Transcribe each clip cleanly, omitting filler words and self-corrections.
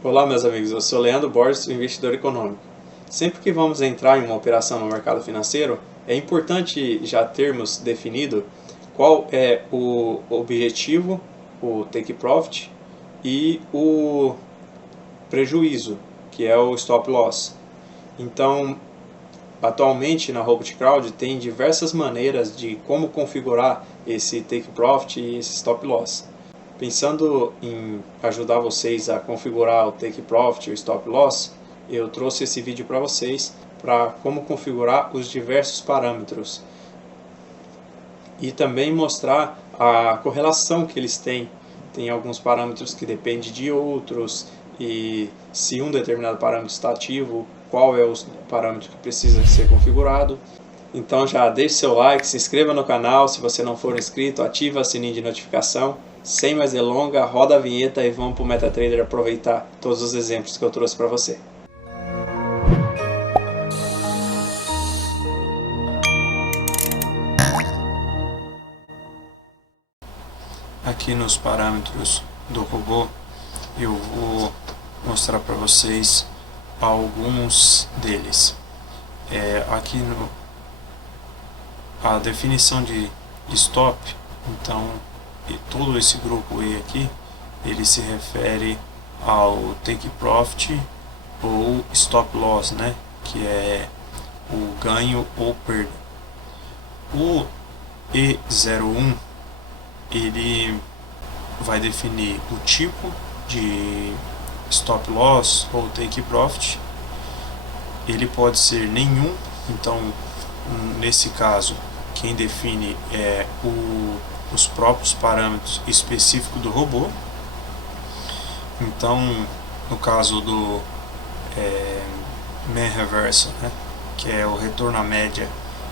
Olá, meus amigos, eu sou Leandro Borges, investidor econômico. Sempre que vamos entrar em uma operação no mercado financeiro, é importante já termos definido qual é o objetivo, o take profit e o prejuízo, que é o stop loss. Então, atualmente na Robot Crowd tem diversas maneiras de como configurar esse take profit e esse stop loss. Pensando em ajudar vocês a configurar o Take Profit e o Stop Loss, eu trouxe esse vídeo para vocês para como configurar os diversos parâmetros e também mostrar a correlação que eles têm. Tem alguns parâmetros que dependem de outros e se um determinado parâmetro está ativo, qual é o parâmetro que precisa ser configurado. Então já deixe seu like, se inscreva no canal, se você não for inscrito, ativa o sininho de notificação. Sem mais delongas, roda a vinheta e vamos para o MetaTrader aproveitar todos os exemplos que eu trouxe para você. Aqui nos parâmetros do robô eu vou mostrar para vocês alguns deles. Aqui a definição de stop, então todo esse grupo E aqui, ele se refere ao take profit ou stop loss, né? Que é o ganho ou perda. O E01 ele vai definir o tipo de stop loss ou take profit. Ele pode ser nenhum, então nesse caso quem define é os próprios parâmetros específicos do robô. Então no caso do mean reversal, né, que é o retorno à média,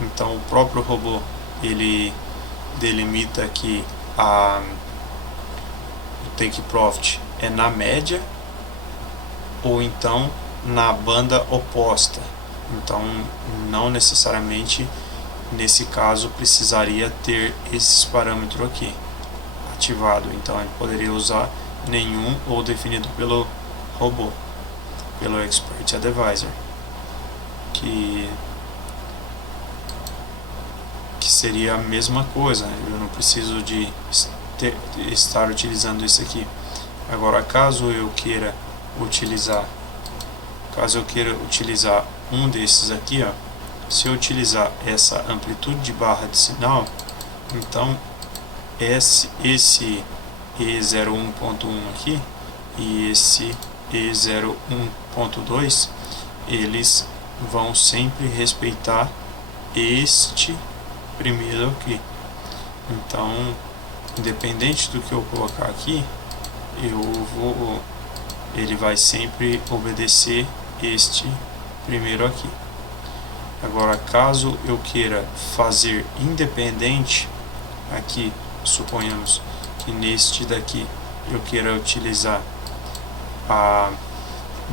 então o próprio robô ele delimita que o take profit é na média ou então na banda oposta. Então não necessariamente nesse caso precisaria ter esses parâmetros aqui ativado, então ele poderia usar nenhum ou definido pelo robô, pelo Expert Advisor, que seria a mesma coisa. Eu não preciso de estar utilizando isso aqui. Agora, caso eu queira utilizar um desses aqui, ó, se eu utilizar essa amplitude de barra de sinal, então esse E01.1 aqui e esse E01.2 eles vão sempre respeitar este primeiro aqui. Então, independente do que eu colocar aqui, ele vai sempre obedecer este primeiro aqui. Agora, caso eu queira fazer independente, aqui suponhamos que neste daqui eu queira utilizar a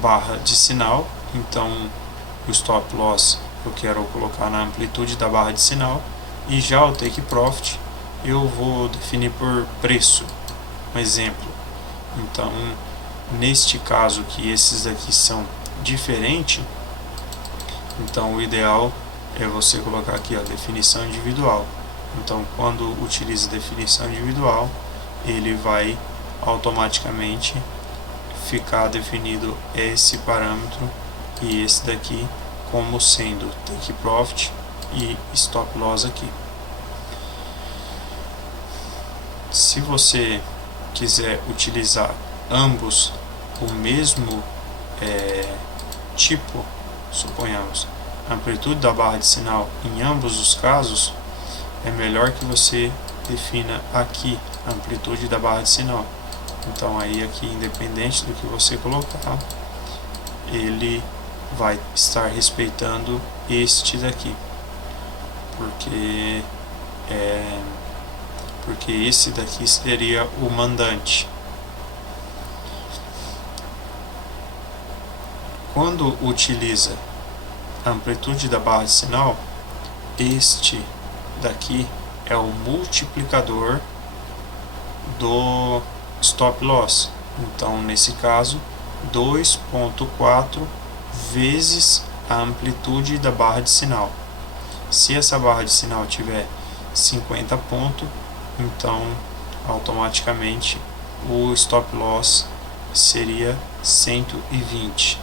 barra de sinal, então o stop loss eu quero colocar na amplitude da barra de sinal, e já o take profit eu vou definir por preço, um exemplo. Então neste caso que esses daqui são diferentes, então o ideal é você colocar aqui a definição individual. Então quando utiliza definição individual, ele vai automaticamente ficar definido esse parâmetro e esse daqui como sendo take profit e stop loss aqui. Se você quiser utilizar ambos o mesmo tipo, suponhamos, amplitude da barra de sinal em ambos os casos, é melhor que você defina aqui a amplitude da barra de sinal. Então aí aqui, independente do que você colocar, ele vai estar respeitando este daqui, porque esse daqui seria o mandante. Quando utiliza a amplitude da barra de sinal, este daqui é o multiplicador do stop loss. Então, nesse caso, 2,4 vezes a amplitude da barra de sinal. Se essa barra de sinal tiver 50 pontos, então automaticamente o stop loss seria 120.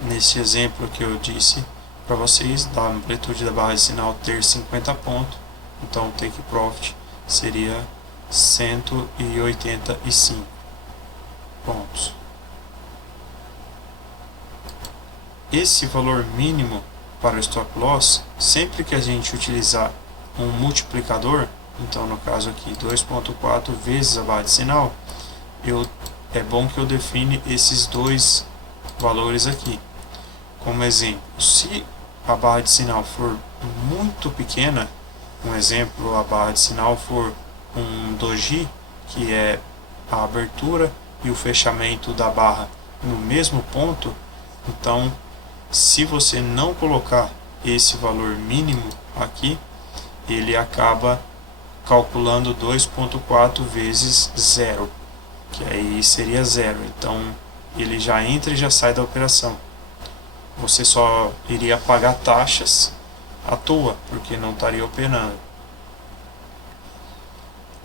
Nesse exemplo que eu disse para vocês, da amplitude da barra de sinal ter 50 pontos, então o take profit seria 185 pontos. Esse valor mínimo para o stop loss, sempre que a gente utilizar um multiplicador, então no caso aqui 2,4 vezes a barra de sinal, é bom que eu define esses dois valores aqui. Como exemplo, se a barra de sinal for muito pequena, um exemplo, a barra de sinal for um doji, que é a abertura e o fechamento da barra no mesmo ponto, então se você não colocar esse valor mínimo aqui, ele acaba calculando 2,4 vezes 0, que aí seria 0. Então ele já entra e já sai da operação. Você só iria pagar taxas à toa, porque não estaria operando.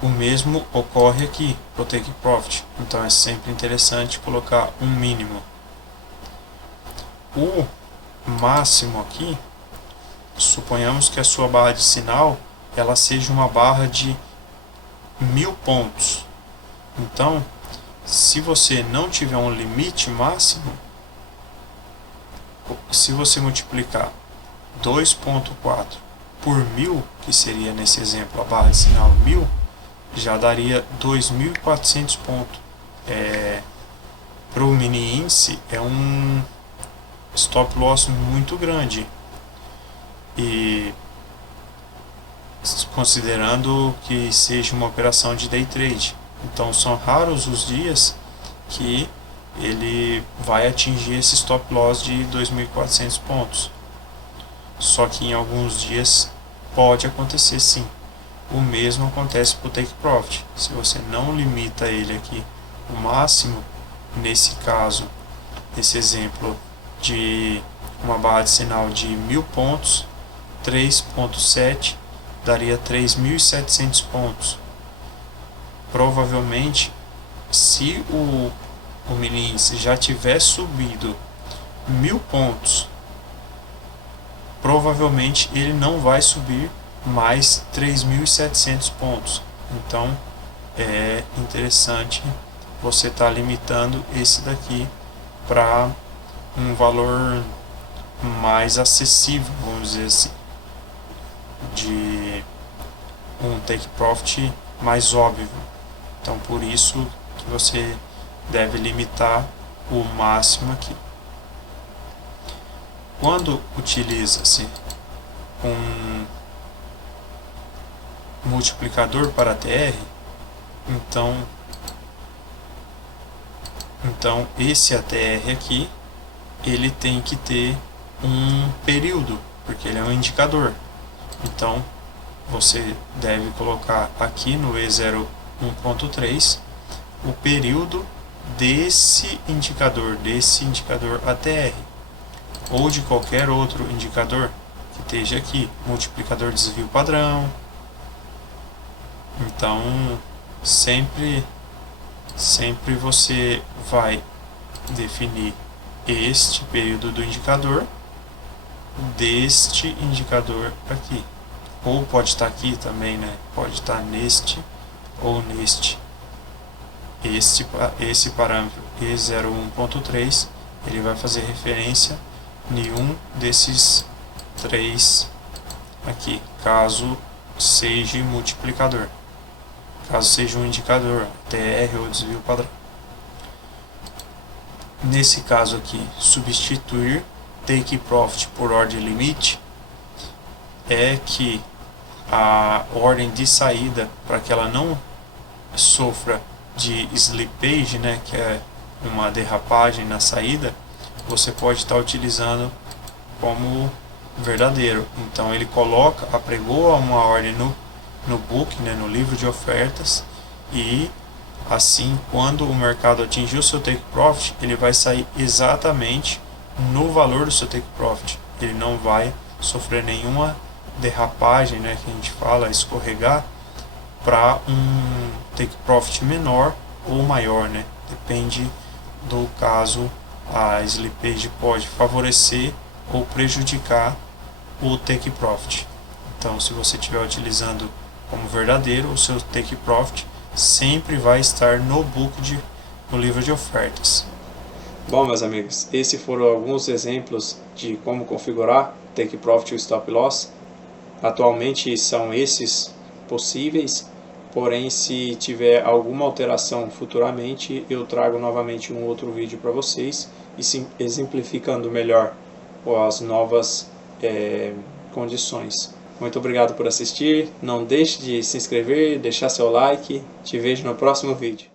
O mesmo ocorre aqui para o take profit, então é sempre interessante colocar um mínimo. O máximo aqui, suponhamos que a sua barra de sinal ela seja uma barra de 1000 pontos. Então, se você não tiver um limite máximo, se você multiplicar 2,4 por 1000, que seria nesse exemplo a barra de sinal 1000, já daria 2.400 pontos. Para o mini índice é um stop loss muito grande, e considerando que seja uma operação de day trade, então são raros os dias que ele vai atingir esse stop loss de 2.400 pontos. Só que em alguns dias pode acontecer sim. O mesmo acontece para o take profit. Se você não limita ele aqui o máximo, nesse caso, nesse exemplo de uma barra de sinal de 1000 pontos, 3,7 daria 3.700 pontos. Provavelmente, se o mini índice já tiver subido 1000 pontos, provavelmente ele não vai subir mais 3.700 pontos. Então é interessante você estar limitando esse daqui para um valor mais acessível, vamos dizer assim, de um take profit mais óbvio. Então por isso que você deve limitar o máximo aqui. Quando utiliza-se um multiplicador para TR, então esse ATR aqui ele tem que ter um período, porque ele é um indicador. Então você deve colocar aqui no E01.3 o período desse indicador ATR, ou de qualquer outro indicador que esteja aqui, multiplicador de desvio padrão. Então sempre você vai definir este período do indicador deste indicador aqui, ou pode estar aqui também, né? Pode estar neste ou neste. Esse parâmetro E01.3 ele vai fazer referência em um desses três aqui, caso seja multiplicador, caso seja um indicador TR ou desvio padrão. Nesse caso aqui, substituir take profit por ordem limite é que a ordem de saída, para que ela não sofra de slippage, né, que é uma derrapagem na saída, você pode estar utilizando como verdadeiro. Então ele apregou uma ordem no book, né, no livro de ofertas, e Assim, quando o mercado atingir o seu take profit, ele vai sair exatamente no valor do seu take profit. Ele não vai sofrer nenhuma derrapagem, né, que a gente fala, escorregar para um take profit menor ou maior, né? Depende do caso. A slippage pode favorecer ou prejudicar o take profit. Então, se você estiver utilizando como verdadeiro, o seu take profit sempre vai estar no livro de ofertas. Bom, meus amigos, esses foram alguns exemplos de como configurar take profit e stop loss. Atualmente são esses possíveis, porém se tiver alguma alteração futuramente, eu trago novamente um outro vídeo para vocês, e exemplificando melhor as novas condições. Muito obrigado por assistir, não deixe de se inscrever, deixar seu like, te vejo no próximo vídeo.